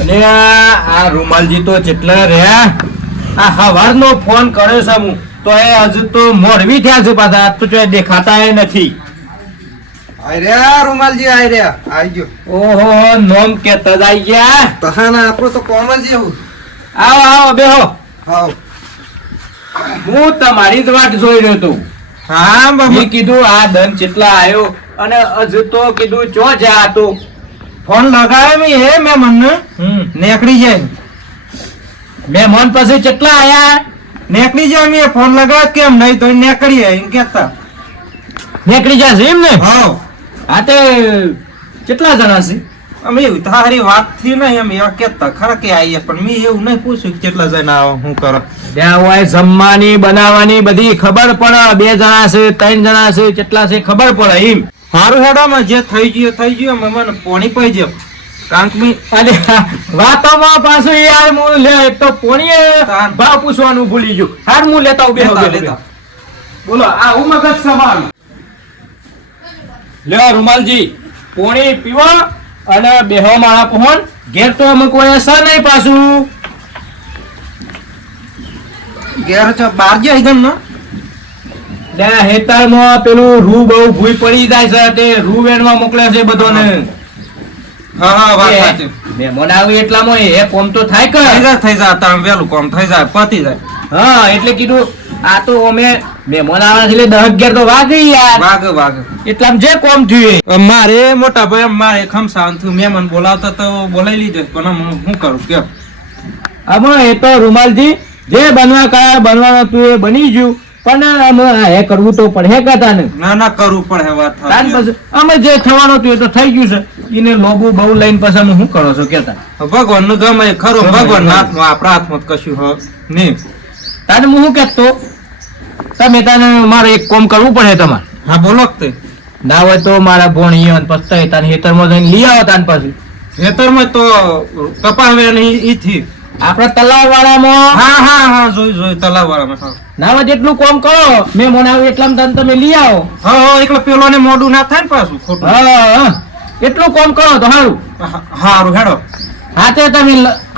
અને આ રૂમાલજી તો જેટલા રહ્યા આ હવારનો ફોન કર્યો છે હું તો એ હજુ તો મોરવી થયા છે પાછા તો દેખાતા એ નથી. આઈ રહ્યા રૂમાલજી આઈ રહ્યા આઈ ગયો. ઓહો નોમ કેતા જ આઈ ગયા. તહાના આપણું તો કોમ જ એવું. આવો આવો બેહો. હાવ હું તમારી જ વાટ જોઈ રહ્યો હતો. હા મેં કીધું આ દન કેટલા આવ્યો અને હજુ તો કીધું ચો જા તો ફોન લગાવ્યો મે હે મહેમાન ને નેકડી જાય. મહેમાન પાસે કેટલા આયા નેકડી જાય મે ફોન લગાવ્યો કેમ નહીં તો નેકડી જાય એમ કહેતા નીકળી જશે એમ ને. હાવ હા તે કેટલા જણા છે અમે તારી વાત થી નહીં એમ એવા કહેતા ખરા કે આઈએ પણ મેં એવું નહીં પૂછ્યું કે કેટલા જણા આવો શું કરો. ત્યાં હોય જમવાની બનાવવાની બધી ખબર પડે. 2 જણા છે 3 જણા છે કેટલા છે ખબર પડે એમ. સારું હેડામાં જે થઈ ગયું મને પોણી પઈ જાય કારણ કે અને વાતોમાં પાછું યાર હું લે એક તો પોણીએ ભાવ પૂછવાનું ભૂલી ગયું. હાર હું લેતા ઉભી લેતા. બોલો આ હું મગજ સમાન લે રૂમાલજી પોણી પીવો અને બેહો મારા પહોન ઘેર તો અમે કોઈ અસર નહીં પાછું ઘેર છે બહાર જાય એકદમ ને હેતરમાં પેલું રૂ બહુ ભૂઈ પડી જાય છે તે રૂ વેણવા મોકલે છે બધોને. હા વાત સાચી. મહેમાન આવી એટલામાં એ કોમ તો થાય કે થઈ જાય તાર વેલું કોમ થઈ જાય પતી જાય. હા એટલે કીધું આ તો અમે મહેમાન આવે એટલે 10-11 તો વાગી યાર. વાગે એટલામાં જે કોમ થયું મારે મોટા ભાઈ મારે ખમસાન થયું મહેમાન બોલાવતા તો બોલાવી લીધે પણ હું કરું કે આમાં એ તો રૂમાલજી જે બનવા કયા બનવાનું હતું એ બની ગયું પણ હે કરવું તો પડે કહેતા ને. ના કરવું પડે વાત અમે જે થવાનું હતું એ તો થઈ ગયું છે. એને લોબુ બહુ લઈને પછી અમે શું કરો છો કેતા ભગવાન નું ગમે ખરું ભગવાન હાથમાં આપણા હાથમાં કશું હોય નહીં. તાને હું શું કેતો તમે તને મારે એક કોમ કરવું પડે તમારે. હા બોલો તે ના હોય તો મારા ભોણીઓ પછી તાને હેતરમાં જઈને લઈ આવો તાન પાછું. ખેતરમાં તો કપાવ્યા નહીં ઈ થી આપડે તલાવ વાળામાં હા જોઈ તલાવ વાળામાં ના હોય જેટલું કોમ કરો મેં મને આવ્યું એટલામાં તમે લઈ આવો. હા એકલો પેલો ને મોઢું ના થાય ને પાછું ખોટું. હા એટલું કોમ કરો તો સારું. હારું હેડો. હા તે તમે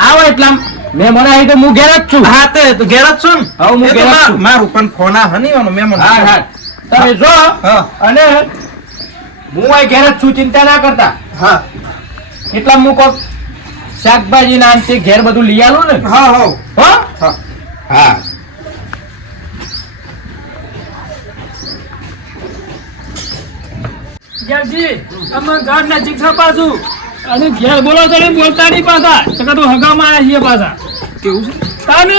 આવો એટલામાં મેં મને આવી તો હું ઘેર જ છું. હા તે ઘેર જ છું ને. હા હું ઘેર જ છું. મારું પણ ફોન આ હનીવાનો મહેમાન. હા તમે જો અને હું આ ઘેર જ છું ચિંતા ના કરતા. હા એટલા હું કોક શાકભાજી ના અંતે ઘેર બધું લઈ આલું ને. હા હા જી તમે ઘર નજીક છો પાછું અને ઘેર બોલો તો બોલતા નહીં પાછા તો હગામાં આવ્યા છીએ પાછા કેવું છે તાને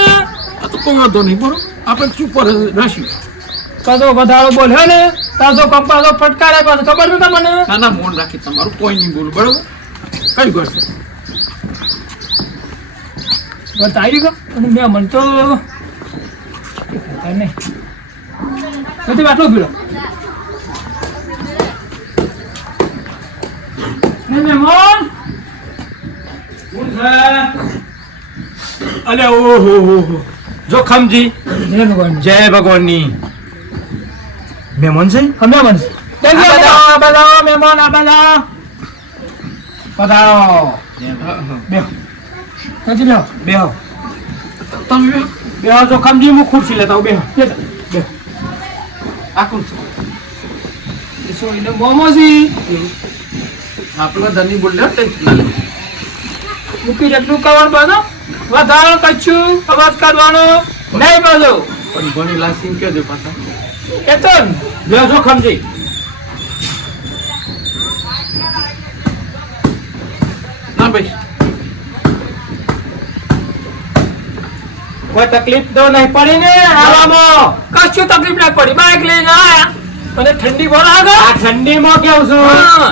આ તો કોઈ વાંધો નહીં બરો આપણે ચૂપ રાશી કદો વધારો બોલ્યો ને તાજો કંપાસો ફટકારે પાછું ખબર છે તમને. ના મોન રાખી તમારું કોઈ નહીં બોલું બરોબર કઈ ઘર છે બતાવી ગયો અને મેં મન તો નહીં નથી આટલો પીડો મહેમાન અલે ઓહો જોખમજી જય ભગવાન જય ભગવાનની મહેમાન છે. મહેમાન બધાઓ મહેમાન આ બધા પધારો બેહો નથી લ્યો બેહો તમે બેહો જોખમજી હું ખુરશી લેતા હું બેહો આ કોણ છે સો એને મોમોસી આપણા ધની બોલ્યા ટેન્શન ના લે મૂકી જેટલું કવર પાછો વધારો કચ્છું અવાજ કાઢવાનો નહીં પાછો પણ ઘણી લાસીન કહેજો પાછા કેતન બેહો જોખમજી ના ભાઈ કોઈ તકલીફ તો નહીં પડી ને આવામાં. કશું તકલીફ ના પડી બાઈક લઈને આયા અને ઠંડી બહુ લાગે આ ઠંડીમાં કેવું છું હા.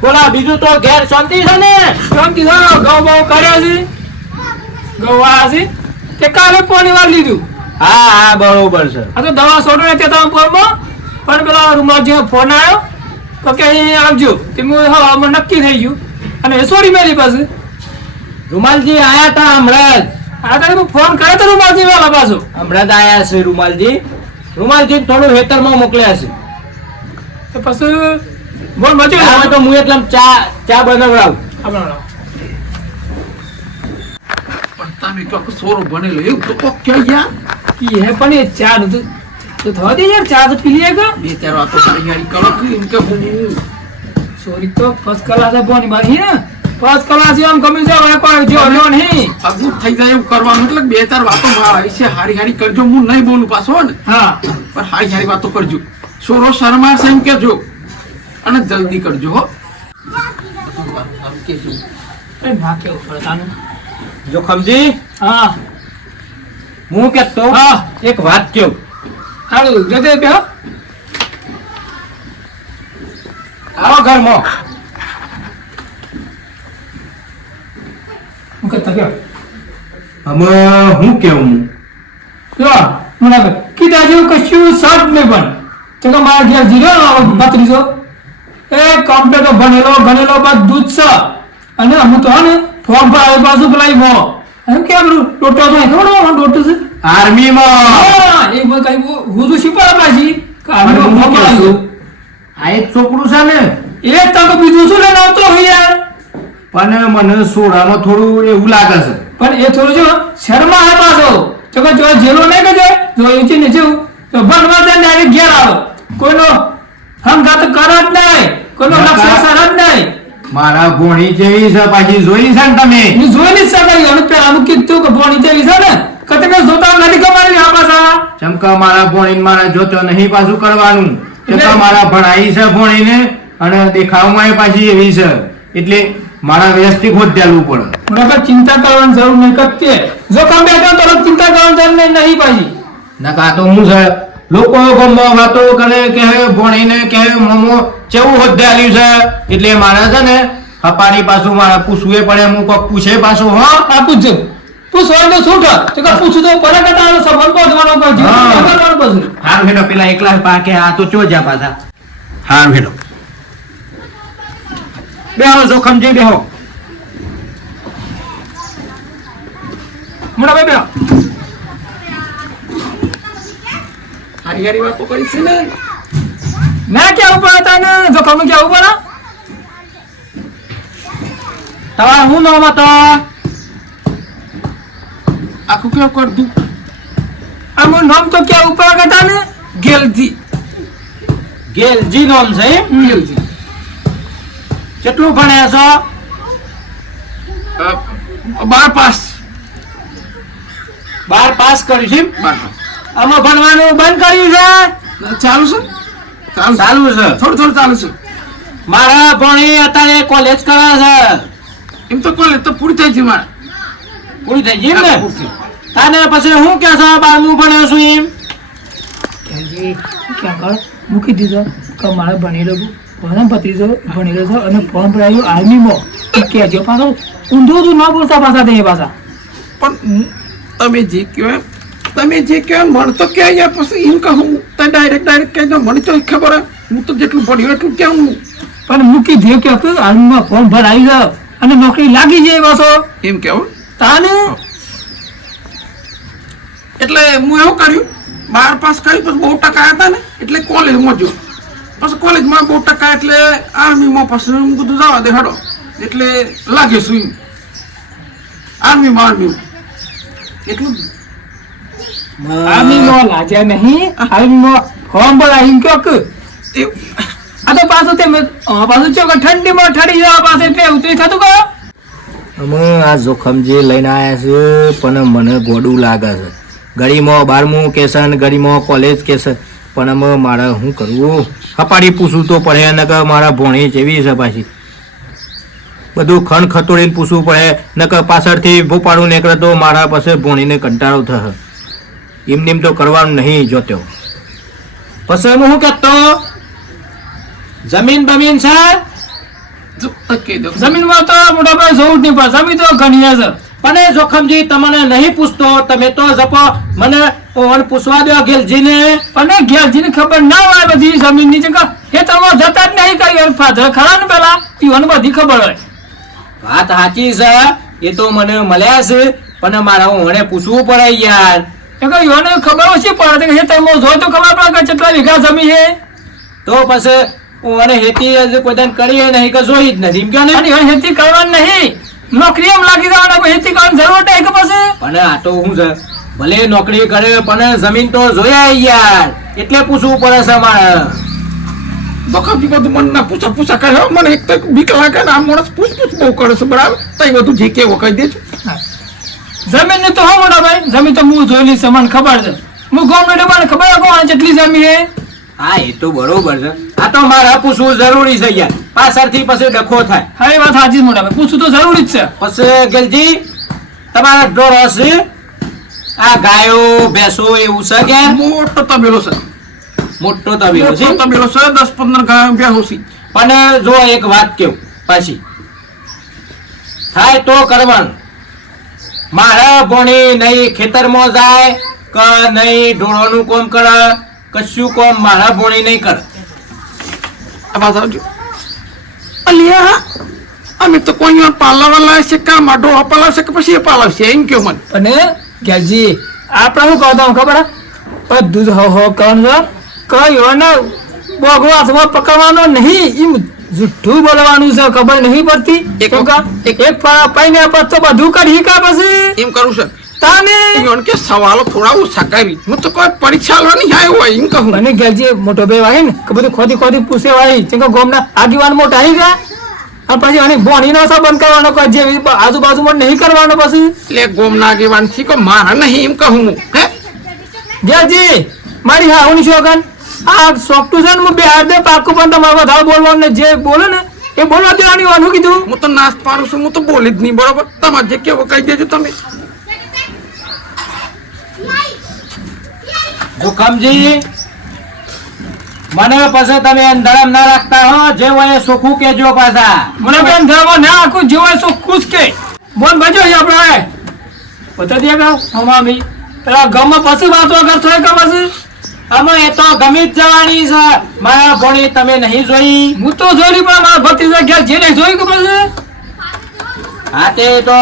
બોલા બીજું તો ઘેર શાંતિ છે ને. શાંતિ થયો ઘઉં બહુ કર્યા છે ઘઉં વાળા છે તે કાલે પાણી વાર લીધું. હા બરોબર છે. આ તો દવા છોડો ને તે તમે ફોનમાં પણ પેલા રૂમાલજી ફોન આવ્યો તો કે અહીં આવજો તે હવામાં નક્કી થઈ ગયું અને એ છોડી મેલી પાસે રૂમાલજી આયા તા હમણાં જ. આ તારે ફોન કર્યો તો રૂમાલજી વાળા પાછો હમણાં જ આયા છે રૂમાલજી. રૂમાલજી થોડું હેતરમાં મોકલ્યા છે. તો પછી બોલ મચી હવે તો હું એટલે ચા બનાવડાવું. આપણે પણ તમે કહો કે સોરો બનેલો એવું તો કોક કહે યાર. એ પણ એ ચા નું તો થવા દે યાર, ચા તો પી લઈએ કે બે ચાર વાતો હારી કરો કે એમ કે હું સોરી તો ફર્સ્ટ ક્લાસ છે બોની મારી ને ફર્સ્ટ ક્લાસ આમ ગમી જાય કોઈ જો લ્યો નહીં. અગું થઈ જાય એવું કરવાનું એટલે બે ચાર વાતો મારા છે હારી હારી કરજો. હું નહીં બોલું પાછો ને હા પણ હારી હારી વાતો કરજો. સોરો શરમાર છે એમ કેજો અને જલ્દી કરજો હો. અરે ના કેવું પડે તાનું. જોખમજી, હા હું કહેતો હા એક વાત કહું. હાલો જતે બે આવો ઘરમાં. હું કહેતા કે અમે હું કેવું લો મને કીધા જેવું કશું સટ નહીં પણ તો કે મારા ઘેર જીરો ભત્રીજો એ કોમ્પ્યુટર ભણેલો બધું જ છે અને હું તો ને ફોર્મ પર આવી પાછું પેલા મો એમ કે આપણું ડોટો તો ખબર ડોટો છે આર્મીમાં. હા એ મને કઈ હું તો શીખવા પાછી અને હું કામ કહું છું, આ એક છોકરું છે ને, એ તો બીજું શું લઈને આવતો હોય યાર. પણ મને સોડામાં થોડું એવું લાગે છે. પણ એ થોડું જો શર્મા હે પાછો તો કે જો જેલો નહીં કે જો એ છે ને જેવું તો ભણવા જાય ડાયરેક્ટ ઘેર આવે કોઈનો હંગાત કરે જ નહીં કોઈનો લક્ષ્ય સર જ નહીં. મારા ભોણી જેવી છે પાછી જોઈ છે ને તમે? હું જોઈ નહીં શકાય અને પેલાનું કીધું કે ભણી તેવી છે ને કે તમે જોતા નથી કમાડી આ પાછા ચમકા મારા ભોણીને મારા જોતો નહીં પાછું કરવાનું. ચમકા મારા ભણાઈ છે ભોણીને અને દેખાવમાં એ પાછી એવી છે એટલે મારા વ્યસ્તિક હોત દેવું પડે. બરાબર ચિંતા કરવાની જરૂર નહીં કરતે જો કામ બેઠો તો ચિંતા કરવાની જરૂર નહીં પાછી. નકા તો હું છે લોકો ગમવા વાતો કરે કે ભોણીને કે મમો કેવું હોત દેલ્યું છે એટલે મારા છે ને હપારી પાછું મારા પૂછવું પડે. હું કોક પૂછે પાછું હો આ પૂછજો પૂછવાનું તો શું થાય તો કે પૂછું તો પડે કે તારો સંબંધ પહોંચવાનો કોઈ જીવ હા. કરવાનું પછી હારું હેડો પેલા એકલા પાકે આ તો ચો જા પાછા. હારું હેડો બેહો જોખમજી બેહો. મોટા ભાઈ બેહો. હારી હારી વાતો કરી છે ને. મેં કેવું પડે તને જોખમ કેવું પડે તમારે હું નામ હતો? આખું કેવું કર દઉં. આનું નામ તો કેવું પડે કે તને ગેલજી. ગેલજી નામ છે એમ? ગેલજી. કેટલું ભણ્યા છો? 12 પાસ. 12 પાસ કર્યું છે એમ? 12 પાસ. આમાં ભણવાનું બંધ કર્યું છે? ચાલુ છે. ચાલુ છે. થોડું ચાલુ છે. મારા ભણી અત્યારે કોલેજ કરે છે. એમ તો કોલેજ તો પૂરી થઈ છે મારે. પૂરી થઈ ગઈ એમ ને? પૂરી થઈ. તાને પછી હું કે છે 12મું ભણ્યો છું એમ? ક્યાં કર મૂકી દીધો કે મારે ભણેલો ભત્રીજો ભણેલો છે અને ફોર્મ ભરાયું આર્મીમાં કહેજો પાછો ઊંધું ઊંધું ના બોલતા પાછા તે પાછા પણ તમે જે કહો મને તો કહે યાર પછી એમ કહું તો ડાયરેક્ટ કહી દો મને તો ખબર હે. હું તો જેટલું ભણ્યું એટલું કેવું પણ મૂકી દે કે આર્મીમાં ફોર્મ ભરાયું છે અને નોકરી લાગી જાય પાછો એમ કેવું. તાને એટલે હું એવું કર્યું 12 પાસ કરી પછી 9 ટકા હતા ને એટલે કોલેજમાં જો પછી કોલેજમાં 9 ટકા એટલે આર્મીમાં પછી હું બધું જવા દે હડો એટલે લાગે શું એમ. આર્મીમાં એટલું આર્મીમાં લાગ્યા નહીં આર્મીમાં ફોર્મ ભરાયું કયો કે એવું. આ તો પાછું તે પાછું ચો કે ઠંડીમાં ઠરી જવા પાસે એટલે ઉતરી થતું કયો અમે આ જોખમજી લઈને આવ્યા છે પણ મને ગોડું લાગે છે. ગળીમાં 12મું કેસન ગળીમાં કોલેજ કેસન પણ અમે મારે શું કરવું હપાડી પૂછવું તો પડે ને કે મારા ભોણી જેવી છે પાછી બધું ખણ ખતોડીને પૂછવું પડે ને કે પાછળથી ભોપાડું નીકળે તો મારા પાસે ભોણીને કંટાળો થશે. એમને એમ તો કરવાનું નહીં જોતો. પછી હું શું કહેતો જમીન બમીન છે? જો કહી દો. જમીનમાં તો મોટા ભાઈ જોવું જ નહીં પડે જમીન તો ઘણી છે પણ એ જોખમજી તમને નહીં પૂછતો તમે તો જપો મને ઓન પૂછવા દો ગેલજીને. અને ઘેરજીને ખબર ના હોય બધી જમીનની જગ્યા એ તમે જતા જ નહીં કઈ ફાધર ખરા ને પેલા ઈવન બધી ખબર હોય વાત સાચી છે એ તો મને મળ્યા છે પણ મારા ઓને પૂછવું પડે યાર. એ કે ઈવન ખબર ઓછી પડે કે તમે જો તો ખબર પડે કે કેટલા વીઘા જમીન છે તો પછી ઓને હેતી હજી કોઈ દાન કરી નહીં કે જોઈ જ નથી એમ કે ને અને હવે ખેતી કરવાની નહીં, નોકરી એમ લાગી જવાના, પછી ખેતી કરવાની જરૂર નહીં કે પછી પણ આ તો હું છે ભલે નોકરી કરે પણ જમીન તો જોયા યાર, એટલે પૂછવું પડે છે મારે. જોખમજી બધું મને ના પૂછા કરે હો. મને એક તો બીક લાગે ને આ માણસ પૂછ બહુ કરે છે બરાબર. તઈ બધું જે કેવો કહી દેજો. જમીન ને તો હો મોટા ભાઈ, જમીન તો હું જોયેલી છે, મને ખબર છે. હું ગવર્મેન્ટ મને ખબર છે કોણ જેટલી જમીન છે. હા એ તો બરોબર છે, આ તો મારે પૂછવું જરૂરી છે યાર, પાછળથી પછી ડખો થાય. હા એ વાત સાચી મોટા ભાઈ, પૂછવું તો જરૂરી જ છે. પછી ગલજી તમારા ઢોર હશે, આ ગાયો ભેંસો એવું છે કે મોટો તબેલો છે, મોટો તબેલો છે? મોટો તબેલો છે, 10-15 ગાયો ભેંસો છે. પણ જો એક વાત કેવું પાછી થાય તો કરવાનું. મારા ભણી નહીં ખેતરમાં જાય કે નહીં ઢોરોનું કોમ કરે, કશું કોમ મારા ભણી નહીં કરે. આ વાત આવજો. અલિયા અમે તો કોઈ પાલાવા લાવશે કે માટો પાલાવશે કે પછી એ પાલાવશે એમ કયો મને. અને ગેલજી આપણે શું કહો ખબર હે, બધું જ હો કરવાનું છે, કયો ને બોગો હાથમાં પકડવાનો નહીં, એમ જુઠ્ઠું બોલવાનું છે, ખબર નહીં પડતી. એક પાઈને તો બધું કરી કા પછી એમ કરું છે તાને ઈવન કે સવાલો થોડા ઓછા કરી. હું તો કોઈ પરીક્ષા લેવાની આવ્યો હોય એમ કહું. મને ગેલજી મોટો બે વાય ને કે બધું ખોદી પૂછે વાય છે કે ગોમના આગેવાન મોટા આવી ગયા, અને પછી આની બોણીનો સંબંધ કરવાનો, કોઈ જે આજુબાજુમાં નહીં કરવાનો. પછી એટલે ગોમના આગેવાન થી કોઈ મારા નહીં એમ કહું હું. હે ગેલજી મારી હા હું શોગન આ સોફ્ટુ છે ને હું બે હાથ દે પાકું, પણ તમારે વધારે બોલવાનું ને જે બોલે ને એ બોલવા દેવાની વાનું કીધું. હું તો નાશ પાડું છું, હું તો બોલી જ નહીં બરોબર. તમારે જે કેવો કહી દેજો તમે. જોખમજી મને પછી તમે અંધારામ ના રાખતા હો, જે હોય એ સોખું કેજો પાછા. મને બેન ધર્મ ના આખું જીવાય શું ખુશ કે બોલ બજો આપણે બતા દે ગાવ હમામી પેલા ગામમાં પછી વાતો કરતો હોય કે પછી અમે એ તો ગમી જ જવાની છે. મારા ભણી તમે નહીં જોઈ? હું તો જોઈ પણ મારા ભત્રીજા ઘેર જે નહીં જોઈ કે પછી હા તે તો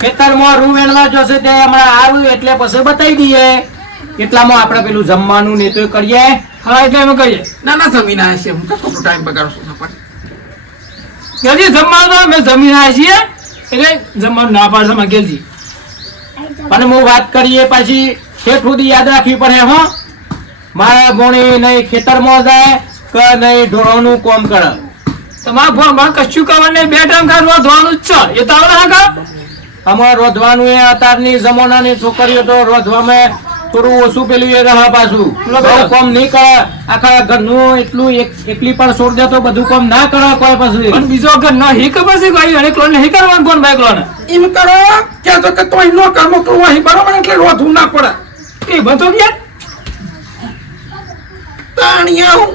ખેતરમાં રૂ વેણવા જશે તે હમણાં આવ્યું એટલે પછી બતાવી દઈએ. કેટલામાં આપણે પેલું જમવાનું ને તો કરીએ. હા એટલે એમ કહીએ ના ના જમીન આવે છે. હું તો ખોટો ટાઈમ બગાડું છું. ગેલજી જમવાનું અમે જમીન આવ્યા છીએ એટલે જમવાનું ના પાડશે માં ગેલજી. પણ હું વાત કરીએ પછી ઠેઠ સુધી યાદ રાખવી પડે હો. મારા ભણી નહીં ખેતરમાં જાય કે નહીં ઢોરોનું કોમ કરે. તમારા ફોન માં કશું કરવાનું નહીં, 2 ટાઈમ ખાવા ધોવાનું જ છે. એ તો આવડે હા કા અમારે રોધવાનું એ અત્યારની જમાનાની છોકરીઓ તો રોધવામાં થોડું ઓછું પેલું એ રહે પાછું. બહુ કામ નહીં કરે, આખા ઘરનું એટલું એકલી પણ છોડ દે તો બધું કામ ના કરે કોઈ પછી. પણ બીજો વખત ન હી ખબર છે કઈ અને ક્લોન નહીં કરવાનું કોણ ભાઈ ક્લોન એમ કરો કે તો કે તોય નો કર્મ કરવું અહીં બરોબર એટલે રોધવું ના પડે. એ બતો ગયા તાણિયા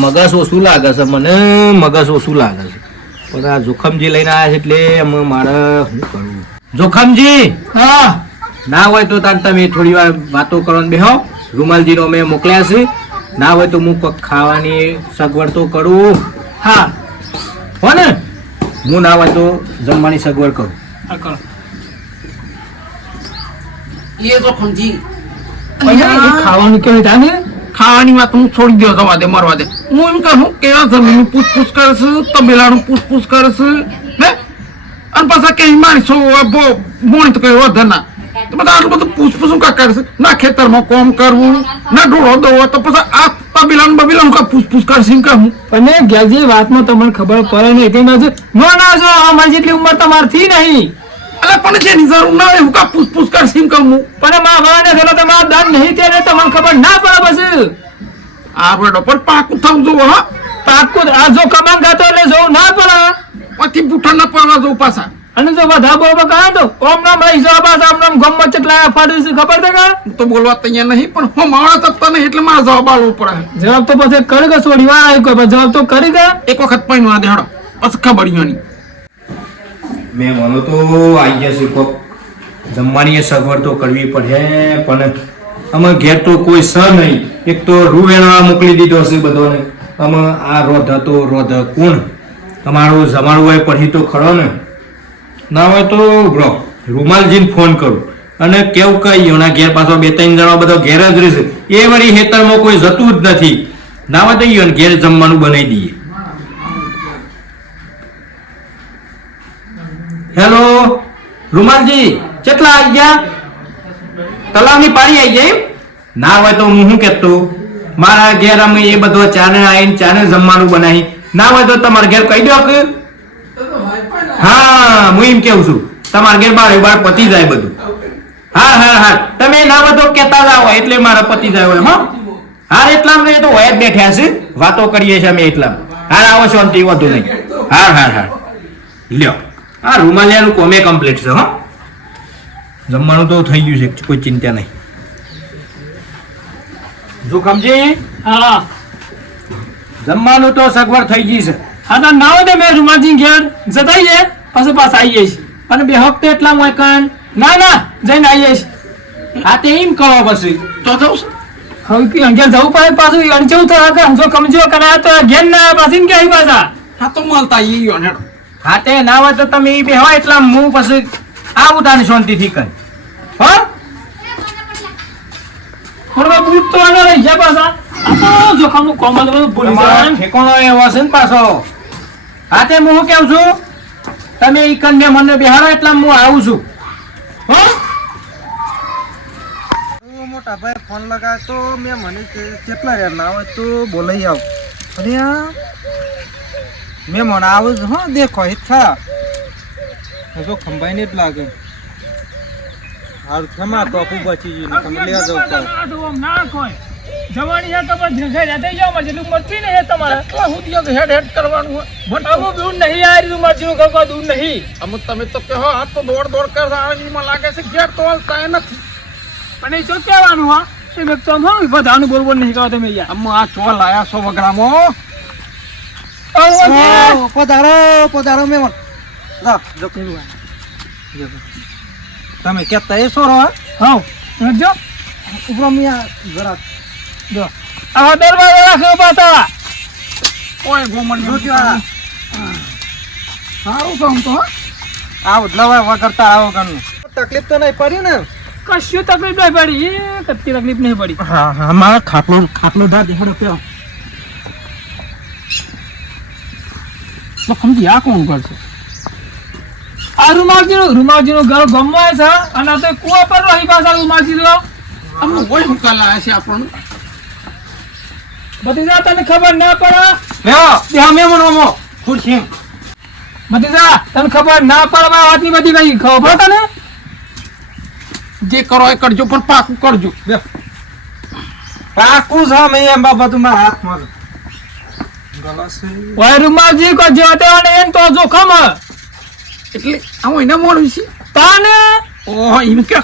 મગજ ઓછું લાગે છે મને, મગજ ઓછું લાગે છે. પણ આ જોખમજી લઈને આવ્યા છે એટલે અમે મારે શું કરવું. જોખમજી હા ના હોય તો તાર તમે થોડી વાર વાતો કરવાનું બેહો. રૂમાલજીનો મેં મોકલ્યા છે, ના હોય તો હું કોક ખાવાની સગવડ તો કરું. હા હો ને, હું ના હોય તો જમવાની સગવડ કરું. આ કરો એ તો સમજી અહીંયા એ ખાવાનું કેવી તાને ખાવાની વાત હું છોડી દો, જવા દે, મરવા દે. હું એમ કહું કે આ જમીન પૂછપૂછ કરે છે, તબેલાનું પૂછપૂછ કરે છે ને, અને પાછા કે મારી સો મોણી તો કઈ વધે ના. તો બધા આટલું બધું પૂછપૂછ કા કરે છે? ના ખેતરમાં કોમ કરવું, ના ઢોળો દોવો, તો પછી આ તબેલાનું કા પૂછપૂછ કરશે એમ કહું. અને ગેલજી વાતમાં તમને ખબર પડે નહીં તેમ જ નો ના જો અમારી જેટલી ઉંમર તમારથી નહીં. અલે પણ જેની જરૂર ના હોય હું કા પૂછપૂછ કરશે એમ કહું. પણ મારા ભાઈને પેલો તમારા દાન નહીં તેને તમને ખબર ના પડે પછી આ બેડો પણ પાકું થવું જોવો. હા પાકું આ જો કમાન ગાતો એટલે જોવું ના પડે. પછી બુઠા ના પડવા જવું પાછા. અને જો બધા બોલવા કહે તો ઓમ નામ રહી જો પાછા આમ નામ ગમ ચટલા ફાડ્યું છે ખબર છે કે હું તો બોલવા તૈયાર નહીં, પણ હું માણસ તપતા નહીં એટલે મારે જવાબ આલવો પડે. જવાબ તો પછી કરી કે છોડી વાર આવી કોઈ જવાબ તો કરી કે એક વખત પૈણવા દે હડો પછી ખબર નહીં. મેં મને તો આવી જશે કોક જમવાની સગવડ તો કરવી પડે, પણ અમે ઘેર તો કોઈ સ નહીં. એક તો રૂવેણા મોકલી દીધો હશે બધાને. અમે આ રોધ હતો રોધ કોણ તમારું જમાડવું હોય પછી તો ખરો ને. ના હોય તો બ્રો રૂમાલજીને ફોન કરું અને કેવું કઈ એના ઘેર પાછો 2-3 જણા બધો ઘેર જ રહેશે. એ વળી ખેતરમાં કોઈ જતું જ નથી. ના હોય તો ઈવન ઘેર જમવાનું બનાવી દઈએ. હેલો રૂમાલજી, કેટલા આવી ગયા? તલાવની પારી આવી જાય એમ? ના હોય તો હું શું કહેતો, મારા ઘેર અમે એ બધો ચાને આવીને ચાને જમવાનું બનાવી. ના હોય તો તમારા ઘેર કહી દો કે હા હું એમ કેવું છું તમારા ઘેર બાર પતી જાય બધું. હા હા હા તમે ના હોય તો કહેતા જાઓ એટલે મારા પતી જાય હોય. હા એટલા અમે તો હોય જ બેઠ્યા છે, વાતો કરીએ છીએ અમે એટલા. હા આવો શાંતિ વધુ નહીં. હા હા હા લ્યો હા રૂમાલિયાનું કોમે કમ્પ્લીટ છે. હા જમવાનું તો થઈ ગયું છે, કોઈ ચિંતા નહીં. જોખમજી હા જમવાનું તો સગવડ થઈ ગઈ છે. હા તો ના હોય તો મેં રૂમાલજી ઘેર જતા આવીએ, પછી પાછા આવીએ છીએ. અને બે હપ્તે એટલા હોય કાન ના ના જઈને આવીએ છીએ. હા તે એમ કરો પછી તો જવું છે. હવે ઘેર જવું પડે પાછું અણચવું થયા કે સમજો કમજો કરે તો ઘેર ના પાછી કે આવી પાછા. હા તો મળતા ઈ હેડો. હા તે ના હોય તો તમે એ બે હોય એટલા હું પછી આવું તાને શાંતિથી કર. હા પણ બૂટ તો આના રહી ગયા પાછા. આ તો જોખમનું કોમ બધું ભૂલી તમારો જવાનું. ઠેકાણો એવો છે ને પાછો. હા તે હું શું કેવું છું, તમે ઈ કન્યા મને બેહારો એટલા હું આવું છું. હા મોટા ભાઈ ફોન લગાવ્યો તો મેં મને કેટલા યાર ના હોય તો બોલાઈ આવ. અરે મેં મને આવું જ હા દેખો હિથા જો ખંભાઈ ને જ લાગે. હારું ખેમા તો આપું બચી ગયું તમે લઈ જાવ તો ના કોઈ જવાની છે તો પછી ઘરે થઈ જાવ માં જેટલું મરતી ને તમારે હું દિયો હેડ હેડ કરવાનું હોય. અમુક દૂર નહીં યાર રૂમાલજી નું ઘર કોઈ દૂર નહીં. અમુક તમે તો કહો આ તો દોડ દોડ કરતા આણીમાં લાગે છે ઘેર તો હાલતા એ નથી. પણ એ શું કહેવાનું હા એ વ્યક્તિ આમ હા બધાનું બોલબોલ નહીં કરો તમે યાર. અમુ આ ચોલ આયા 100 વગડામાં. પધારો પધારો મેં જો તમે કેતા એ સોરો હા જો ઉપરો મિયા જરા જો આ દરવાજો રાખ્યો પાછા. ઓય ગોમન જોજો આ સારું કામ તો હા. આવ લવા વગરતા આવો ગણ તકલીફ તો નહીં પડી ને. કશું તકલીફ નહીં પડી, એ કત્તી તકલીફ નહીં પડી. હા હા મારા ખાટલો ધા દેખાડો પેલો તો સમજી આ કોણ કરશે? આ રૂમાલજીનું ઘર ગમવાય છે અને આ તો કુવા પર રહી પાછા રૂમાલજી તો અમને ઓય હું કાલ આયા છે આપણને. ભતીજા તને ખબર ના પડે? લ્યો ત્યાં મેં મનો ખુરશી ભતીજા તને ખબર ના પડે મારા વાતની બધી કઈ ખબર તને? જે કરો એ કરજો પણ પાકું કરજો. પાકું છે મેં એમ બાબત મારા હાથમાં ઓય રૂમાલજી કો જે તે એને તો જોખમ હે. એટલે આવું એને મોડું છે. તાને ઓહ એમ કે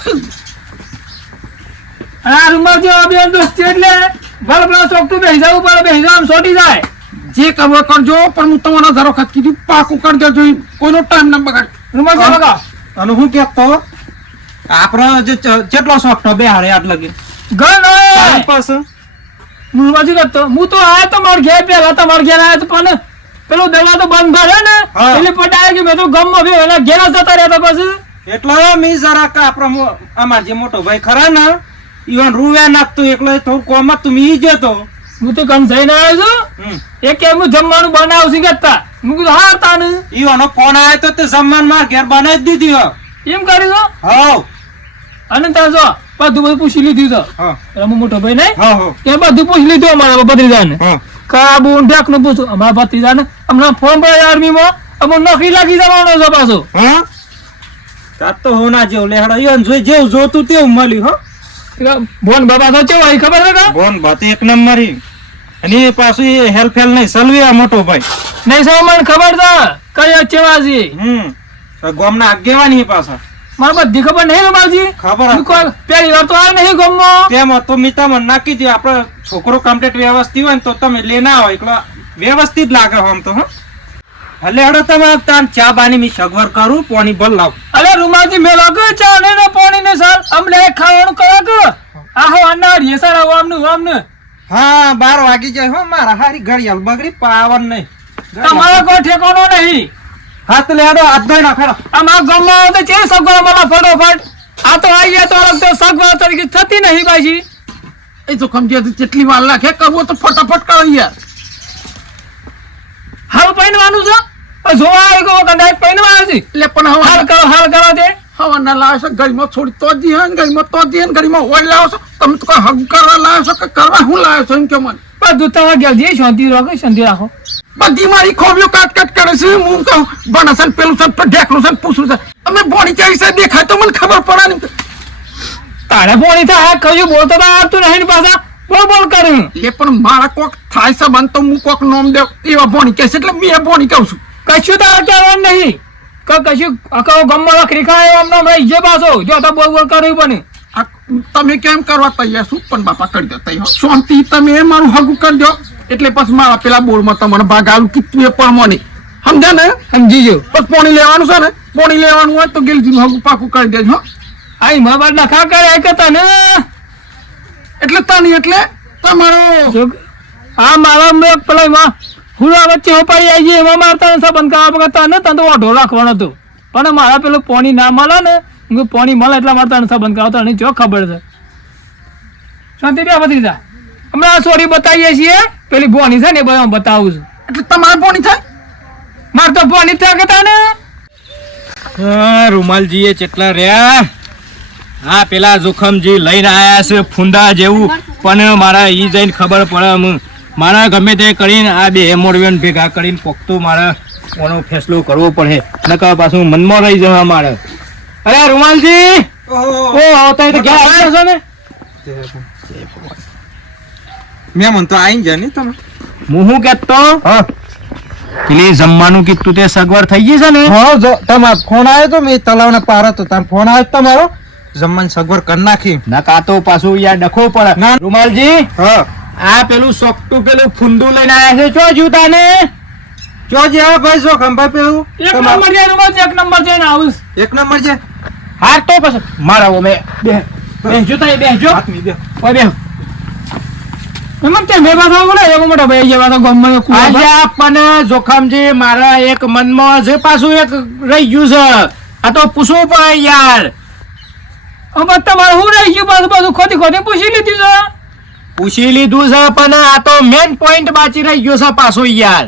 આ રૂમાલજી અભિયાન દોસ્તી એટલે ભલે ભલે ચોકટું બેસી જવું પડે, બેસી જવાનું છોટી જાય. જે કરવો એ કરજો પણ હું તમારા ધારો ખાત કીધું પાકું કરી દેજો. કોઈનો ટાઈમ ના બગાડ. રૂમાલજી લગાવ. અને હું કેતો આપણો જે જેટલો શોખ નો બે હારે આટ લગે ગણ ટાઈમ ઓય પાસ રૂમાલજી કરતો હું તો આયા તો માર ઘેર પેલા તમાર ઘેર આયા તો પણ પેલો દરવાજો તો બંધ ભરે ને હા. એટલે પટાય કે મેં તો ગમમાં ભી એના ઘેર જ જતા રહ્યા પછી. એટલો મી જરાક આપણો અમાર જે મોટો ભાઈ ખરા ને ઈવન રૂવે નાખતો એકલો થોડું કોમ તું મી જતો. હું તો કમ જઈને આવ્યો છું. એ કે હું જમવાનું બનાવું છું કેતા. હું કીધું હા તાને ઈવનો ફોન આવ્યો તો તે જમવાનું માર ઘેર બનાવી જ દીધી હો. એમ કરી દો. હાઉ અને ત્યાં જો બધું પૂછી લીધું તો હા રમુ મોટો ભાઈ નહીં હા એ બધું પૂછી લીધું અમારા ભત્રીજાને. હા કાબુ ઢાક નું પૂછું અમારા ભત્રીજાને હમણાં ફોન પર આર્મીમાં અમુક નોકરી લાગી જવાનો છે પાછો. હા તાર તો હોના જેવું લેહડો ઈવન જોઈ જેવું જોતું તેવું મળ્યું હો. બોન બાબા તો કેવો ખબર છે કે બોન ભાત એક નંબરી અને એ પાછું એ હેલ્પ હેલ નહીં સલવી આ મોટો ભાઈ. નહીં સૌ મને ખબર છે કઈ ચેવાજી ગોમના આગેવાની પાછા મારે બધી ખબર નહીં રૂમાલજી. ખબર હું કોઈ પહેલી વાર તો આ નહીં ગમો. તેમાં તો મી તમને નાખી દે આપડે છોકરો કમ્પ્લીટ વ્યવસ્થિત હોય ને તો તમે લે ના હોય એટલે વ્યવસ્થિત લાગે આમ તો હા. હલે હેડો તમે તાન ચા બાની મી સગવડ કરું પાણી ભર લાવ. અરે રૂમાલજી મેલો કે ચા ને પાણી ને સર અમને ખાવાનું કરો કે આહો અનાર ये સર આમનું આમનું હા 12 વાગી જાય હો મારા હારી ઘડિયાળ બગડી પાવન નહીં. તમારો કોઈ ઠેકાણો નહીં. હાથ લે હેડો હાથ ધોઈ નાખો. આમાં ગમવા તો છે સગવડ મને ફટોફટ આ તો આઈએ તો અલગ તો સગવડ તરીકે થતી નહીં પાછી. એ તો સમજી જેટલી વાર લાગે કરવો તો ફટાફટ કરો યાર. હાલ પહેરવાનું છે જોવા આવ્યો કદાચ પહેરવા આવે છે એટલે પણ હાલ કરો તે હવા ના લાવે છે ગરીમાં થોડી તો જ હે ગરીમાં તો જ હે ગરીમાં ઓય લાવો છો તમે તો કોઈ હગ કરવા લાવો છો કે કરવા હું લાવો છો એમ કે મને બધું તમારે ઘેર જઈ શાંતિ રાખો બધી મારી ખોબીઓ કાટ કરે છે હું કહું બનસન પેલું છે તો ઢેકલું છે પૂછું છે તમે બોડી ચાઈ છે દેખાય તો મને ખબર પડે ને તારે પોણી થાય કયું બોલતો તો આવતું નહીં ને પાછા બોલ કર્યું એ પણ મારા કોક થાય છે બન તો હું કોક નામ દેવ એવા બોણી કહે છે એટલે મેં બોણી કહું છું કશું તારે કહેવાનું નહીં કશું અકાઉ ગમમાં લખરી ખાય એમ નામ રહી જે પાછો જો તો બોલ કર્યું પણ આ તમે કેમ કરવા તૈયાર છું પણ બાપા કરી દો તૈયાર શાંતિ તમે મારું હગું કરી દો એટલે પછી મારા પેલા બોર્ડમાં તમારે ભાગ આલું કીધું એ પણ મને સમજ્યા ને સમજી ગયો બસ પોણી લેવાનું છે ને પોણી લેવાનું હોય તો ગેલજી હગું પાકું કરી દેજો આઈ મા નખા કરે કે તને એટલે તને એટલે તમારો આ મારા મેં પેલા એમાં હુડા વચ્ચે હોપાઈ આવી એમાં મારતા સંબંધ કરવા તને તને તો ઓઢો રાખવાનો હતો પણ મારા પેલું પોણી ના મળે ને હું પોણી મળે એટલા મારતા સંબંધ કરાવતો નહીં જો ખબર છે શાંતિ બે બધી જા હમણાં સોરી બતાવીએ છીએ પેલી બોની છે ને એ બધા બતાવું છું એટલે તમારે પોણી થાય મારે તો બોની ત્યાં કે તને રૂમાલજી એ ચેટલા રહ્યા હા પેલા જોખમજી લઈને આયા છે ફૂંદા જેવું પણ મારા ઈ જઈને ખબર પડે મારા ગમે તે કરીને આ બે મોરવેન ભેગા કરીને પોખતું મારે કોનો ફેસલો કરવો પડે નકર પાછું મનમાં રહી જવા મારે અરે રૂમાલજી ઓ આવતા તો ઘેર આવ્યા છો ને મેં મન તો આઈ જાય ને તમે હું શું કહેતો પેલી જમવાનું કીધું તે સગવડ થઈ ગઈ છે ને હા જો તમારો ફોન આવ્યો તો મેં તલાવના પાર હતો તમે ફોન આવ્યો તમારો જમવાની સગવડ કરી નાખી નકા તો પાછું યાર ડખો પડે ના. રૂમાલજી હા આ પેલું સોકટું પેલું ફૂંદું લઈને આયા છે ચો જૂતા ને જો જે ભાઈ જો ખંભાઈ પેલું એક નંબર છે રૂમાલ એક નંબર છે ને આવું એક નંબર છે હાર તો પછી મારા ઓમે બેસજો તો બેસજો હાથની દે ઓય બેહ એમાં તે મેં પાછા બોલે એક મોટા ભાઈ જેવા તો ગમમાં આજે આપણને જોખમજી મારા એક મનમાં છે પાછું એક રહી ગયું છે આ તો પૂછવું પડે યાર હવે તમારે શું રહી ગયું પાછું ખોટી પૂછી લીધું છે પૂછી લીધું છે પણ આ તો મેન પોઈન્ટ બાકી રહી ગયો છે પાછું યાર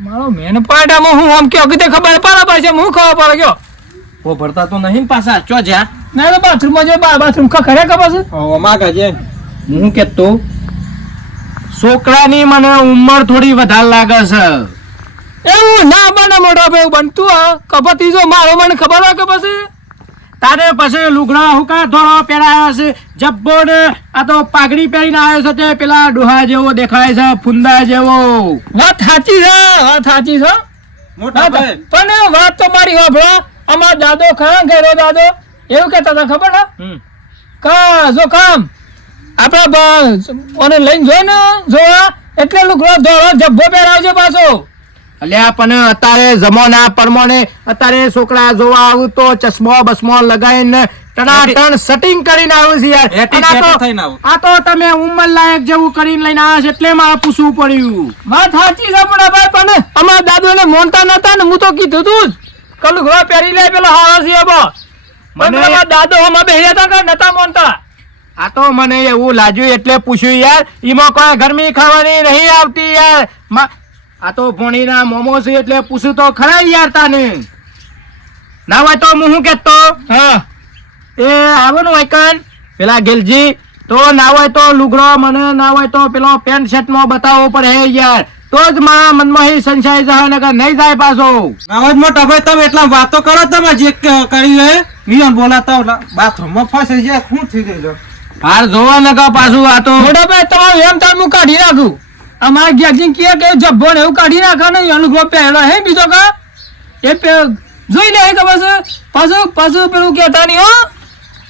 મારો મેન પોઈન્ટ આમાં હું આમ કે અગતે ખબર પડે પાછે હું ખબર પડે ગયો ઓ ભરતા તો નહીં પાછા ચો જ્યાં ના તો બાથરૂમમાં જે બાથરૂમ ખરે ખબર છે ઓ માગા જે હું કેતો છોકરાની મને ઉંમર થોડી વધારે લાગે છે એવું ના બને મોટા ભાઈ બનતું હા કપતી જો મારો મને ખબર હોય કે પછી તારે પછી લુગડા હુકા ધોળો પહેરાયો છે જબ્બો ને આ તો પાઘડી પહેરીને આવ્યો છે તે પેલા ડોહા જેવો દેખાય છે ફુંદા જેવો વાત સાચી છે મોટા ભાઈ પણ વાત તો મારી હોભળો અમાર દાદો ખરા ઘેરો દાદો એવું કહેતા હતા ખબર ને કા જો કામ આપડે લઈને જો ને જોવા એટલે લુગડો ધોળો જબ્બો પહેરાવજો પાછો અલ્યા પણ અત્યારે જમાના પ્રમાણે અત્યારે છોકરા જોવા આવું તો ચશ્મો બસમો લગાવીને ટનાટન સેટિંગ કરીને આવે છે યાર એટી અને સેટી થઈને આવું. આ તો તમે ઉંમર લાયક જેવું કરીને લઈને આવ્યા છે એટલે મારે પૂછવું પડ્યું વાત સાચી છે પણ ભાઈ પણ અમારા દાદો ને મોનતા નતા ને હું તો કીધું તું જ કે લુગડો પહેરી લે પેલો હારા છે બો મને અમારા દાદો હમણાં બેહ્યા હતા કે નતા મોનતા આ તો મને એવું લાગ્યું એટલે પૂછ્યું યાર ઈમાં કોઈ ગરમી ખાવાની નહીં આવતી યાર આ તો ભોણીના મોમો છે એટલે પૂછ્યું તો ખરા યાર તાને ના હોય તો હું શું કેતો હા એ આવો ને વાયકન પેલા ગેલજી તો ના હોય તો લુગડો મને ના હોય તો પેલો પેન્ટ શર્ટ માં બતાવવો પડે યાર તો જ મારા મનમાં એ સંશય જાય નકર નહીં જાય પાછો આવાજ મોટા ભાઈ તમે એટલા વાતો કરો તમે જે કરી હે મિયન બોલાતા બાથરૂમમાં ફસે છે શું થઈ ગયું હાર જોવા નકર પાછું આ તો મોટા ભાઈ તમારું એમ તાર હું કાઢી નાખું અમારે ગેરજી કે જબ્બો ને એવું કાઢી નાખે ને લુગડો પહેરો હે બીજો કા એ જોઈ લે ખબર છે પાછું પેલું કહેતા નહીં હો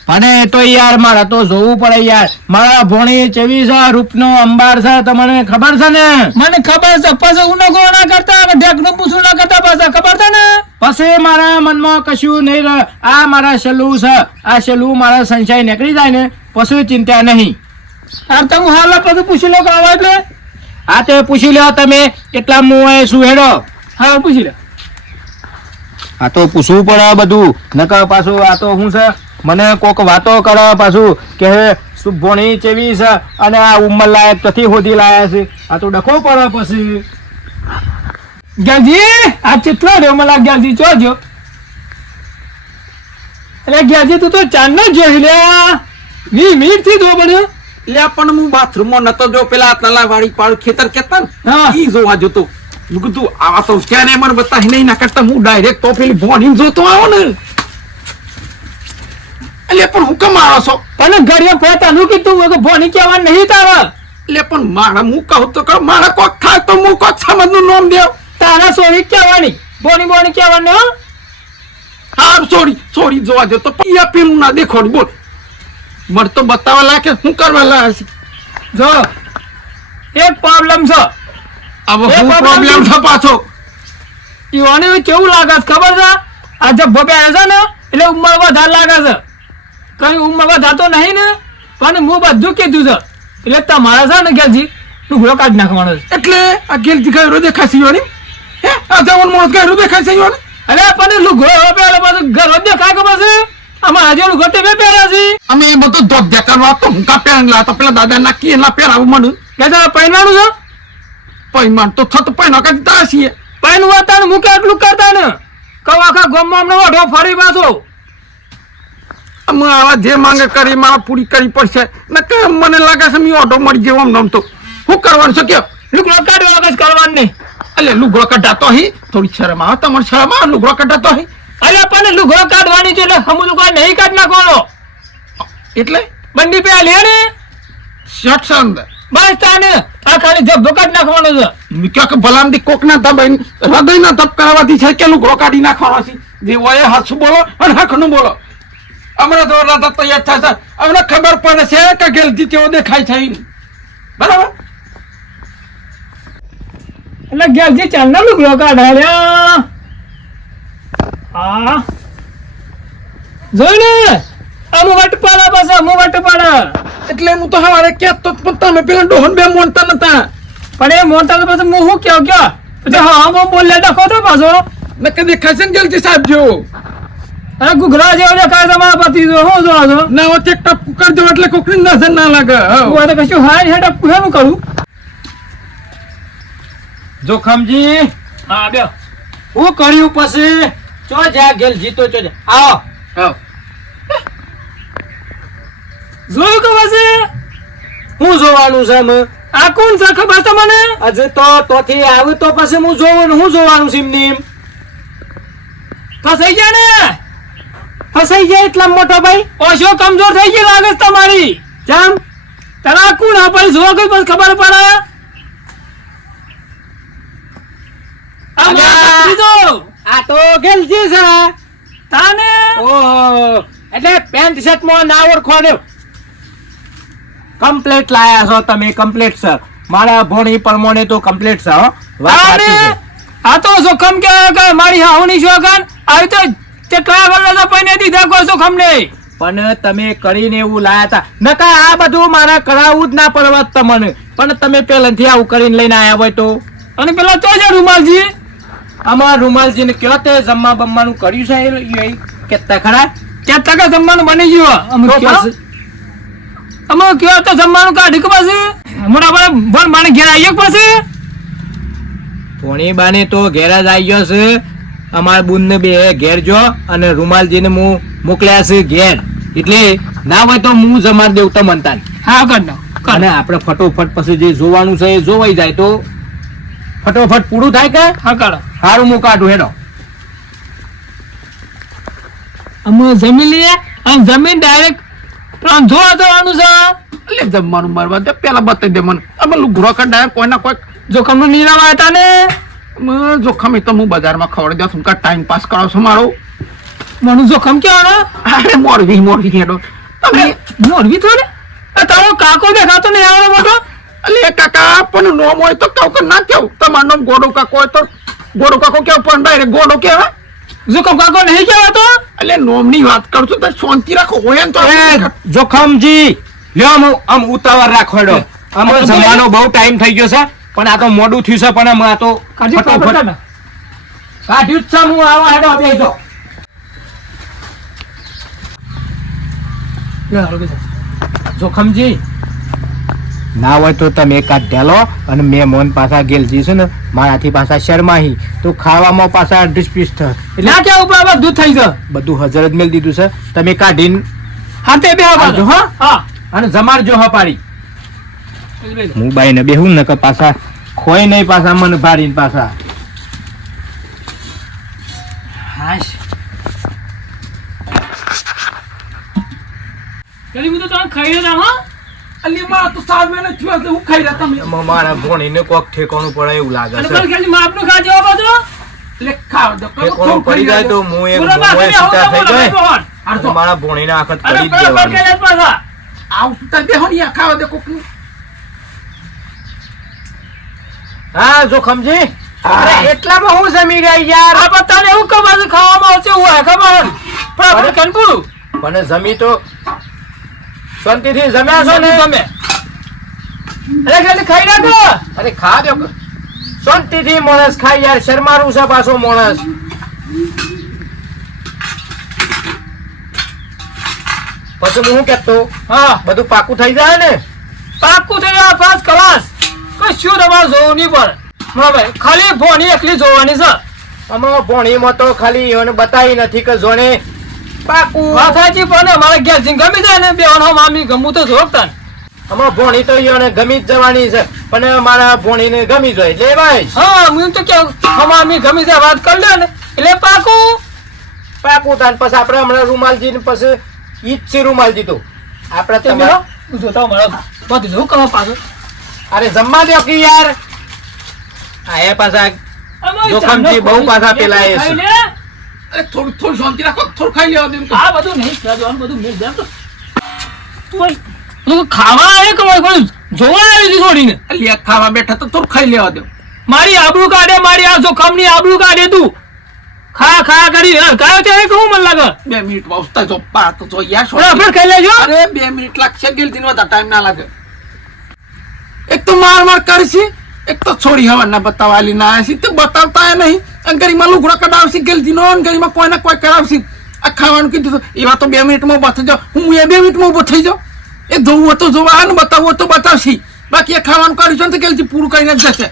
અને તો યાર મારે તો જોવું પડે યાર મારા ભોણી 24 રૂપનો અંબાર છે તમને ખબર છે ને મને ખબર છે પછી ઉનો ગોળો ના કરતા અને ઢેકનું પૂછું ના કરતા પાછા ખબર છે ને પછી મારા મનમાં કશું નહીં રહે આ મારા સલું છે આ સલું મારા સંશય નીકળી જાય ને પછી ચિંતા નહીં આ તમે હાલ પછી પૂછી લો કે આવા એટલે આ તે પૂછી લો તમે એટલા મુએ શું હેડો હા પૂછી લો આ તો પૂછવું પડે બધું નકર પાછું આ તો શું છે મને કોક વાતો કરે પાછું કે ભોણી ચેવી છે અને આ ઉંમર લાયક કથી હોદી લાયા છે આ તો ડખો પડે પછી ગેલજી આ કેટલો રહ્યો મને ગેલજી જોજો એટલે ગેલજી તું તો ચાંદ ના જોઈ લે 20 મિનિટ થી જો બન્યો એટલે પણ હું બાથરૂમમાં નતો જો પેલા તલાવાડી પાડ ખેતર કેતા ને હા. ઈ જોવા જતો. મેં કીધું આ તો ક્યારે મને બતાવી નહીં ના કરતા હું ડાયરેક્ટ તો પેલી ભોણી જોતો આવો ને. એટલે પણ હું કેમ આવો છો? પણ ઘરે પોતાનું કીધું કે ભોણી કહેવા નહીં તારા એટલે પણ મારા હું કહું તો કહું મારા કોક થાય તો હું કોક સમજનું નામ દેવ. તારા સોરી કહેવાની બોણી કહેવાની હો હા સોરી જોવા જતો પણ ઈ પેલું ના દેખો ને બોલ મને તો બતાવવા લાગે હું કરવા લાગે જો એક પ્રોબ્લેમ છે હવે એ હું problem પ્રોબ્લેમ છે પાછો. ઈવાને કેવું લાગે છે ખબર છે આ જે ભોપે આવે છે ને એટલે ઉંમર વધારે લાગે છે કઈ ઉંમર વધારતો નહીં ને પણ હું બધું કીધું છે એટલે તમારે છે ને ગેલજી લુગડો કાઢી નાખવાનો છે એટલે આ ગેલજી ગાયરો દેખાય છે ઈવાની? હે આ જવાન માણસ ગાયરો દેખાય છે ઈવાની? અરે પણ લુગડો પહેલા પાછું ઘર દેખાય કે પછી અમારે હજુ લુગડો તે પહેર્યા છે અમે એ બધું ધોધ દેખાડવા તો હું કા પહેરણ લાવતા પેલા દાદા નાખી એના પહેરાવું મને કે તારે પહેરવાનું છે પૈમાન તો થત પૈનો કરતા છીએ. પહેરવું હતા ને મૂકે એટલું કરતા ને કહું આખા ગામમાં અમને ઓઢો ફરી પાછો અમે આવા જે માંગે કરી મારા પૂરી કરી પડશે ને કે મને લાગે છે મેં ઓટો મળી જેવો આમ તો શું કરવાનું છે કે લુગડો કાઢવા વગર કરવાનું નહીં એટલે લુગડો કઢાતો હી થોડી શરમ આવે તમારે શરમ આવે લુગડો કઢાતો હી અરે પણ લુગડો કાઢવાની છે એટલે હમું લુગડો નહીં કાઢ નાખવાનો એટલે બંડી પે લે ને શર્ટ છે અંદર બસ તાને આ ખાલી જબ્બો કાઢ નાખવાનો છે મેં કહ્યું કે ભલામથી કોકના ધબ હૃદયના ધબ કરાવવાથી છે કે લુગડો કાઢી નાખવાનો છે જે હોય હાથું બોલો અને હાખનું બોલો હમણાં તો રાતા તૈયાર થશે અમને ખબર પડે છે કે ગેલજી તેવો દેખાય છે ઈ. બરાબર એટલે ગેલજી ચાલનો લુગડો કાઢાડ્યા હા જોઈ ને અમુ વટપાડા પાસે અમુ વટપાડા એટલે હું તો હવારે કહેતો જ પણ તમે પેલા ડોહન બે મોનતા નતા પણ એ મોટા તો પછી હું શું કયો પછી હા હું બોલ્યા ડખો તો પાછો નકે દેખાય છે ને ગેલજી સાહેબ જો અરે ગુગરા જેવો દેખાય તમારા પતિ જો હું જો છો ના વચ્ચે ટપ કરજો એટલે કોકની નજર ના લાગે હું તો કશું હાય હેડ હું કરું જોખમજી હા બે હું કર્યું પછી ચો જા ગેલ જીતો ચો જા આવો હા. જોયું કે પછી હું જોવાનું છે મે આ કોણ છે ખબર તમને આજે તો તોથી આવ્યું તો પછી હું જોવું ને હું જોવાનું છે એમની એમ ફસાઈ ગયા ને ફસાઈ જાય એટલા મોટો ભાઈ ઓછો કમજોર થઈ ગઈ લાગે છે તમારી જામ તરા કોણ આ પછી જોવા ગઈ પછી ખબર પડે આ અલ્યા. મારા ભત્રીજો. આ તો ગેલજી છે તાને ઓહો એટલે પેન્ટ શર્ટ માં ના ઓળખવાનું કમ્પ્લીટ લાયા છો તમે કમ્પ્લીટ છે મારા ભોણી પરમોને તો કમ્પ્લીટ છે હો વાત તાને સાચી છે આ તો જોખમ કે મારી હાહુની શોખન આવી તો કેટલા વર્ષ પૈને દીધા કોઈ જોખમ નહીં પણ તમે કરીને એવું લાયા હતા નકા આ બધું મારા કરાવવું જ ના પડવત તમને પણ તમે પહેલાથી આવું કરીને લઈને આયા હોય તો અને પેલા તો છે રૂમાલજી આમાં રૂમાલજીને કયો તે જમવા બમવાનું કર્યું છે એ કેતા ખરા ક્યાં ટકા જમવાનું બની ગયું અમે તો કયો પછી અમે કયો તો જમવાનું કાઢી કે પછી હમણાં આપણે ભણ માણે ઘેર આવીએ કે પછી ભોણી બાને તો ઘેર જ આવી ગયો છે અમારા બુનને બે ઘેર જો અને રૂમાલજીને હું મોકલ્યા છે ઘેર એટલે ના હોય તો હું જમાર દેવ તો મનતા હા કર દો અને આપણે ફટોફટ પછી જે જોવાનું છે એ જોવાઈ જાય તો ફટોફટ પૂરું થાય કે હા કાઢો સારું હું કાઢું હેડો અમે જમી લઈએ અને જમીન ડાયરેક્ટ પ્લાન જોવા જવાનું છે એટલે જમવાનું મારવા દે પેલા બતાવી દે મને અમે લુગડો કઢાય કોઈના કોઈ જોખમનું નીરાવા હતા ને જોખમ એ તો હું બજારમાં ખવડાવી દઉં છું ટાઈમ પાસ કરો છો મારો મને જોખમ કેવાનો અરે મોરવી હેડો તમે મોરવી થોડે તારો કાકો દેખાતો નહીં આવડો મોટો એટલે કાકા પણ નોમ હોય તો કહું કે ના કેવું તમારું નામ ગોડો કાકો હોય તો ગોડો કાકો કેવું પણ ડાયરેક્ટ ગોડો કહેવાય જોખમ કાકો નહીં કહેવાતો એટલે નોમ ની વાત કરું છું તો શાંતિ રાખો હોય ને તો એ જોખમજી લ્યો આમ ઉતાવળ રાખો હેડો આમ જમવાનો બહુ ટાઈમ થઈ ગયો છે પણ આ તો મોડું થયું છે પણ આ તો કાઢી ફટોફટ કાઢો કાઢ્યું જ છે હું આવા હેડો બેસો લે હાલો બેસો જોખમજી ના હોય તો તમે કાઢ્યા લો અને મહેમાન પાછા ગેલજી છે ને મારાથી પાછા શર્માહી તો ખાવામાં પાછા ડિસ્પીસ થાય એટલે ના કેવું ઉપર બધું થઈ જાય બધું હજર જ મેળ દીધું છે તમે કાઢીને હાથે બે આવજો, હા? હા અને જમાડજો હપાડી હું બાઈને બેહું ને કે પાછા ખોઈ નહીં પાછા મને ભારીને પાછા હાશ પેલી હું તો તમે ખાઈ રહ્યા હા અલી માં તો સામે ને થયો એટલે હું ખાઈ રહ્યા તમે એમાં મારા ભોણીને કોક ઠેકાણું પડે એવું લાગે અને છે પણ ખાલી માપનું ખાજો બાજુ એટલે ખાવ દો ઠેકાણું પડી જાય તો હું એક પૂરો મોંએ બાજુ સીતા થઈ જાય મોહન અને મારા ભોણીને આખત અરે કરી જ પર દેવાની ખાઈ પાછા આવ તો બેહો ને ખાવા દે કોક હા જોખમજી અરે એટલામાં હું જમી રહ્યા યાર આ બધાને એવું ખબર છે ખાવામાં આવશે હું હે ખબર પણ આપણે કેમ પૂરું મને જમી તો શાંતિથી જમ્યા છો ને તમે અરે ખાલી ખાઈ નાખો અરે ખા દો શાંતિથી માણસ ખાય યાર શરમારું છે પાછો માણસ પછી હું કહેતો હા બધું પાકું થઈ જાય ને પાક્કું થઈ જાય ફર્સ્ટ ક્લાસ કશું તમારે જોવું નહીં પડે હા ભાઈ ખાલી ભોની એકલી જોવાની છે આમાં ભોણીમાં તો ખાલી એને બતાવી નથી કે જોને પાકું વાત સાચી પણ અમારે ઘેર જઈને ગમી જાય ને બેવાનો મામી ગમું તો જોગતા આમાં ભોણી તો એને ગમી જ જવાની છે પણ મારા ભોણીને ગમી જાય એટલે ભાઈ હા હું તો કેવું મામી ગમી જાય વાત કરી લે ને એટલે પાકું પાકું તાન પછી આપણે હમણાં રૂમાલજી ને પછી ઈ જ છે રૂમાલજી તો આપણે તે તમારા હું જોતા મારા બધું જોઉં કવા પાછું અરે જમવા દો કે યાર આ એ પાછા જોખમજી બહુ પાછા પેલા એ છે. અરે થોડું શાંતિ રાખો થોડું ખાઈ લેવા દે આ બધું નહીં જોવાનું બધું મેળ જાય તો તું ખાવા આવે કે કોઈ જોવા આવી હતી છોડીને અલી ખાવા બેઠા તો થોડું ખાઈ લેવા દે મારી આબરૂ કાઢે મારી આ જોખમની આબરૂ કાઢે તું ખા ખા કરી કાયો છે કે હું મન લાગે 2 મિનિટ વાવતા જો પા તો જો યાર અરે આપણે ખાઈ લેજો અરે 2 મિનિટ લાગશે ગેલ દિન વધારે ટાઈમ ના લાગે એક તો માર કરશે એક તો છોડી હવા ના બતાવાલી ના આસી તે બતાવતા નહીં અંગરીમાં લુગડા કઢાવશે ગેલ દિનો અંગરીમાં કોઈ ના કોઈ કરાવશે આ ખાવાનું કીધું એવા તો 2 મિનિટમાં ઉભા થઈ જાવ હું એ 2 મિનિટમાં ઉભો થઈ જાઉં એ જોવું તો જોવા ને બતાવવું તો બતાવશે બાકી એ ખાવાનું કર્યું છે ને તો ગેલથી પૂરું કરીને જ જશે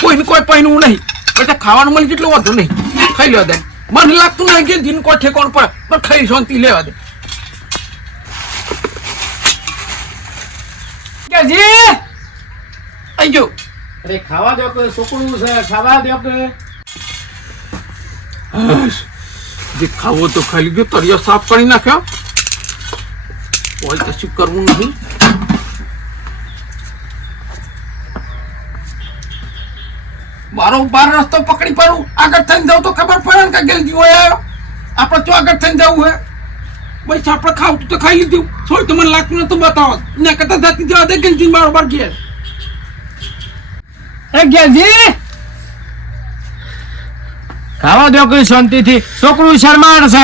કોઈને કોઈ પહેરવું નહીં એટલે ખાવાનું મળી જેટલું વધુ નહીં ખાઈ લેવા દે મને લાગતું નહીં કે દિન કોઈ ઠેકોણ પડે પણ ખાઈ શાંતિ લેવા દે કે જી આઈ જો અરે ખાવા દો કે છોકરું છે ખાવા દો કે જે ખાવો તો ખાઈ લીધો તરિયો સાફ કરી નાખ્યો કોઈ કશું કરવું નહીં મારો બાર રસ્તો પકડી પાડું આગળ થઈને જાવ તો ખબર પડે ને કે ગેલજી હોય આવ્યો આપણે તો આગળ થઈને જવું હે ભાઈ આપણે ખાવું તો ખાઈ લીધું થોડી તો મને લાગતું નતું બતાવો ને કતા જાતી જવા દે ગેલજી બરોબર ઘેર એ ગેલજી ખાવા દો કે શાંતિથી છોકરું શરમાળ છે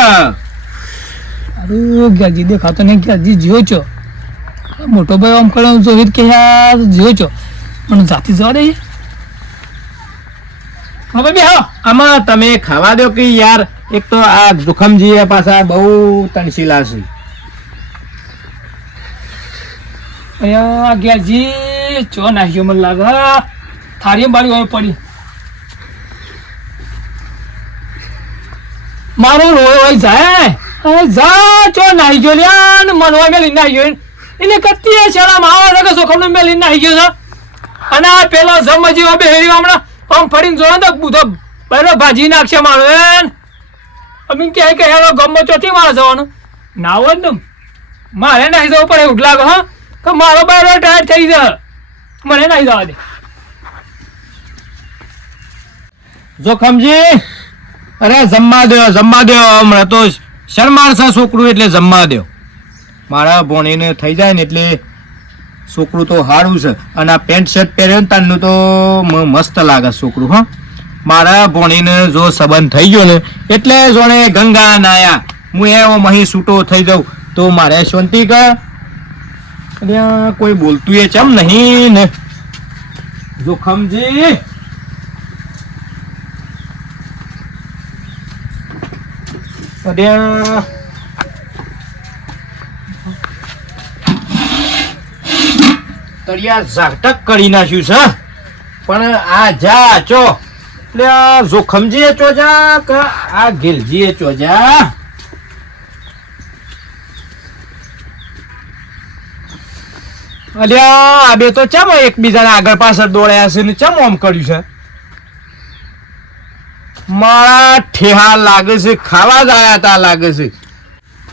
અરે ગેલજી દેખાતો નહીં ગેલજી જીવો છો મોટો ભાઈ આમ કરે જોહિત કે યાર જીવો છો મને જાતી જવા દે હવે બે હા આમાં તમે ખાવા દો કે યાર એક તો આ જોખમજી એ પાછા બહુ તણશીલા છે અયા ગેલજી ચો નાખ્યો મને લાગે થાળી બારી હોય પડી મારો રોય હોય જાય અરે જા ચો નાહી ગયો લ્યા ને મન હોય મેલી નાહી ગયો એને કત્તી શરમ આવે કે સોખમ મેલી નાહી ગયો છે અને આ પેલો સમજી બે હેરી હમણાં આમ ફરીને જોયો તો બુધો બરો ભાજી નાખશે મારો એન અમી કે હેરો ગમો ચોથી મારે જવાનું નાવો જ ને મારે નાહી જવું પડે એવું લાગે હા કે મારો બારો ટાયર થઈ જાય મને નાહી જવા દે જોખમજી અરે જમવા દો હમણાં તો શરમાળ છે છોકરું એટલે જમવા દો મારા ભોણીને થઈ જાય ને એટલે છોકરું તો સારું છે અને આ પેન્ટ શર્ટ પહેર્યો ને તારનું તો મસ્ત લાગે છોકરું હા મારા ભોણીને જો સંબંધ થઈ ગયો ને એટલે જોણે ગંગા નાયા હું એવો મહી છૂટો થઈ જાઉં તો મારે શાંતિ કર કોઈ બોલતું એ ચમ નહીં ને જોખમજી કરિયા ઝાટક કરી નાખ્યું છે પણ આ જા ચો એટલે આ જોખમજીએ ચોજા કે આ ગિલજીએ ચોજા અલ્યા આ બે તો ચમ એકબીજાના આગળ પાછળ દોડ્યા છે ને ચમ ઓમ કર્યું છે મારા ઠેહા લાગે છે ખાવા જ આયા તા લાગે છે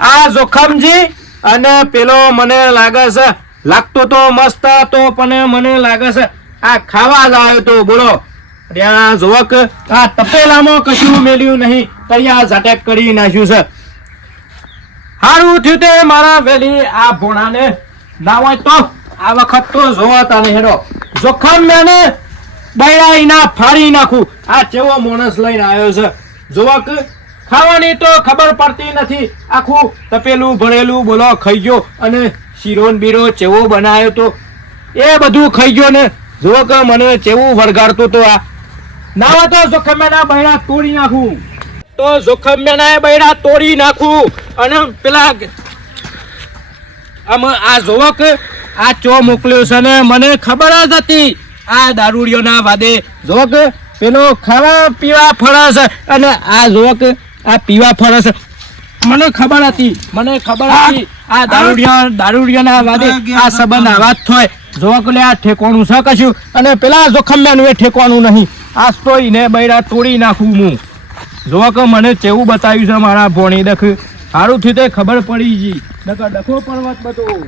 આ જોખમજી અને પેલો મને લાગે છે લાગતો તો મસ્ત હતો પણ મને લાગે છે આ ખાવા જ આવ્યો તો બોલો ત્યાં જોવો કે આ તપેલામાં કશું મેલ્યું નહીં તૈયાર ઝાટક કરી નાખ્યું છે સારું થયું તે મારા વેલી આ ભોણાને ના હોય તો આ વખત તો જોવાતા નહીં હેડો જોખમ મેને બૈરા ના ફાડી નાખું આ કેવો માણસ લઈને આવ્યો છે જોવો કે ખાવાની તો ખબર પડતી નથી આખું તપેલું ભરેલું બોલો ખાઈ ગયો અને શીરો ને બીરો ચેવો બનાવ્યો તો એ બધું ખાઈ ગયો ને જુઓ કે મને ચેવું વળગાડતું તો આ ના હોય તો જોખમ્યાના બૈરા તોડી નાખું તો જોખમ્યાના બૈરા તોડી નાખું અને પેલા આમ આ જોવો કે આ ચો મોકલ્યો છે ને મને ખબર જ હતી આ દારૂડિયોના વાદે જોવો કે પેલો ખાવા પીવા ફરે છે અને આ જોવો કે આ પીવા ફરે છે મને ખબર હતી આ દારૂડિયાના વાદે આ સંબંધ આવા જ થાય જોવો કે આ ઠેકોણું છે કશું અને પેલા જોખમ્યાનું એ ઠેકવાનું નહીં આજ તો એને બૈરા તોડી નાખું હું જોવો કે મને ચેવું બતાવ્યું છે મારા ભોણી દખ સારું થયું તે ખબર પડી ગઈ નકર ડખો પર્વત બધું